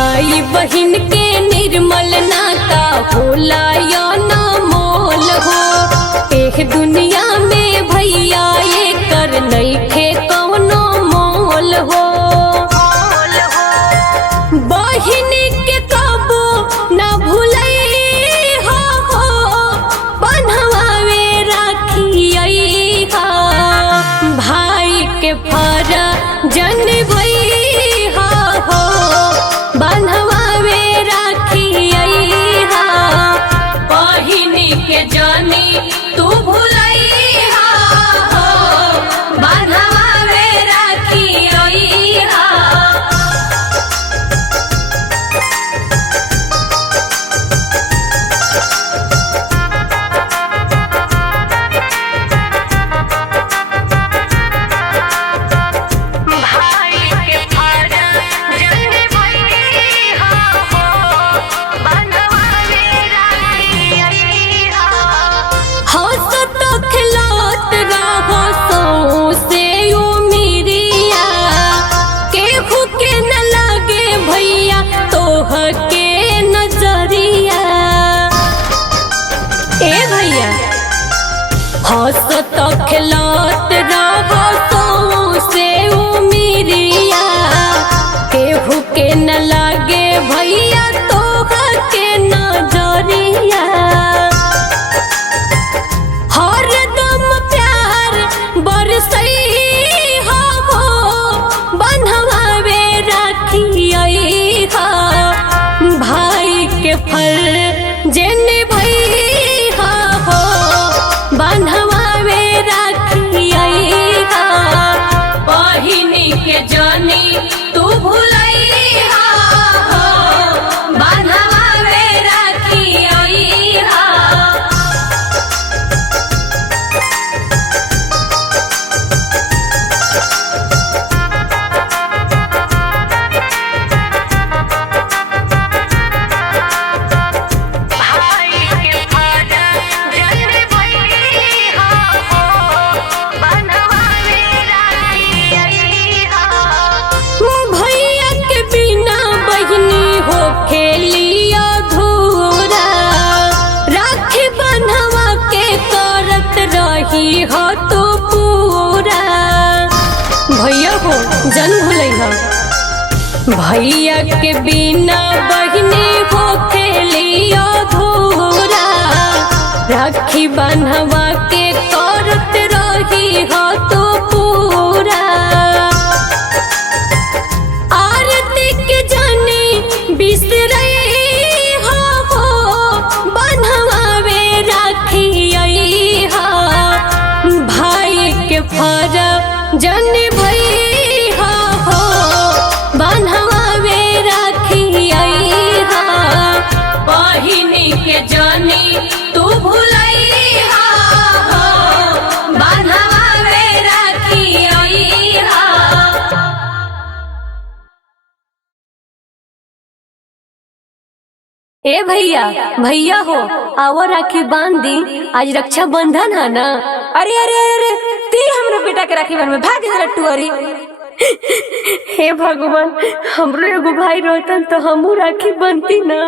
भाई बहन के निर्मल नाता होला या ना मोल हो। एह दुनिया में भैया ये कर नइखे कौनो मोल हो। बहन के कबो ना भूलई हो बन्हवावे राखी हा। भाई के फर्ज जनबई हो बन्हवावे राखी हा। बहिन के जानी तू भूलई हो बन्हवावे राखी हा। हंसत खिलत रहो सौंसे उमिरिया। केहू के न लागे भैया तोहर के नजरिया। हरदम प्यार बरसई हो बन्हवावे राखी हा। भाई के फर्ज निभई हो बन्हवावे राखी हा। बहिन के जानी तू भूलई हो बन्हवावे राखी हा। हो तो पूरा भैया हो जन भूलई हो। भैया के बिना बहिनी हो खेली अधूरा। राखी बन्हवा के करत रही हो तो पूरा। आरती के जानी बिसरई हो बन्हवावे राखी हा। भाई के फर्ज जनबई हो बन्हवावे राखी हा। बहिन के जानी तू भूलई हो बन्हवावे राखी हा। ए भैया भैया हो आओ राखी बांध दी। आज रक्षा बंधन है ना। अरे अरे अरे ती हमरा बेटा के राखी बन में भाग जा लट्टू। अरे हे भगवान हमरो एगो भाई रहतन तो हमू राखी बनती ना।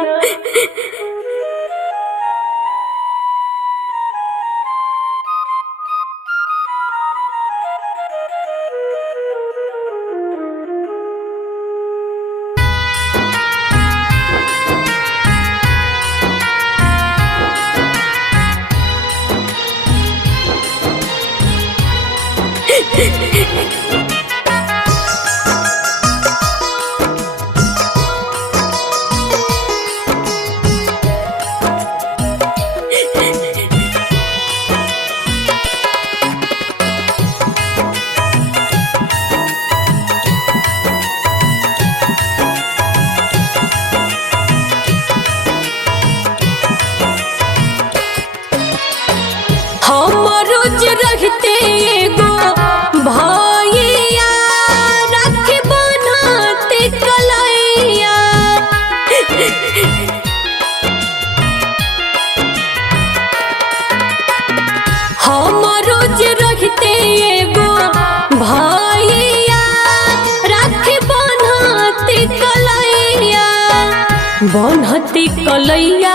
बनहती कलैया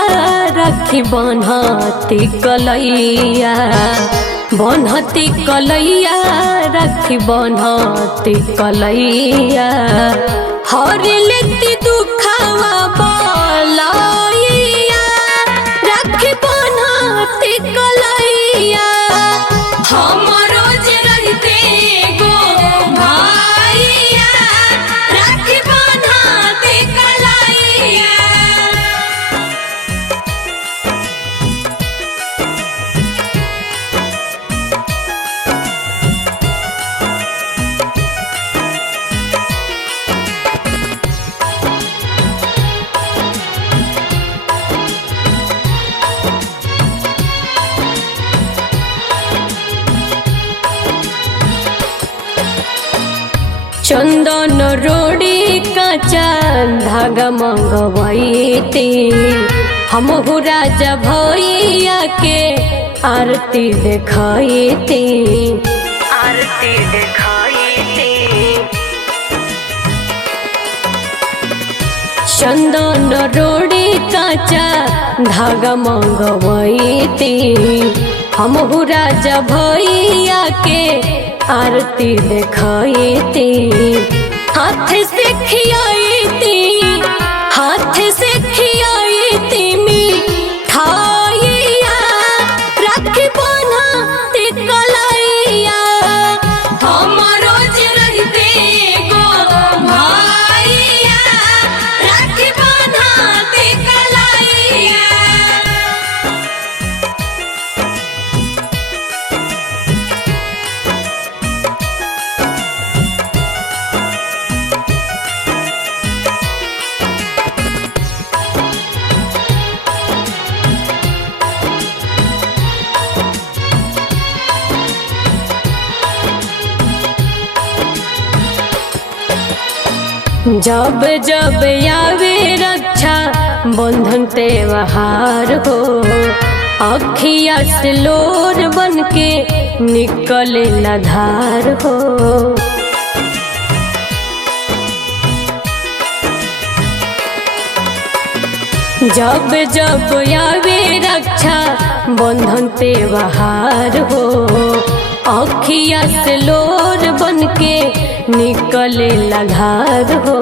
राखी बनहती कलैया बनहती कलैया राखी बनहती कलैया हर लेती दुखावा बलैया राखी बनहती कलैया हमरो जे रहते गो भाइया राखी बनहती कलैया। चंदन रोड़ी काचा धागा मंगवाईती हमहु राजा भैया के आरती देखाईती आरती देखाईती। चंदन रोड़ी काचा धागा मंगवाईती हमहु राजा भैया के आरती देखाईती हाथ से खियाईती हाथ से खियाईती मिठाइया राखी बनहती कलैया हमरो जे रहते गो भाइया राखी बनहती कलैया। जब जब आवे रक्षा बंधन त्योहार हो अखिया से लोर बन के निकले धार हो। जब जब आवे रक्षा बंधन त्योहार हो अखिया से लोर बन के निकले धार हो।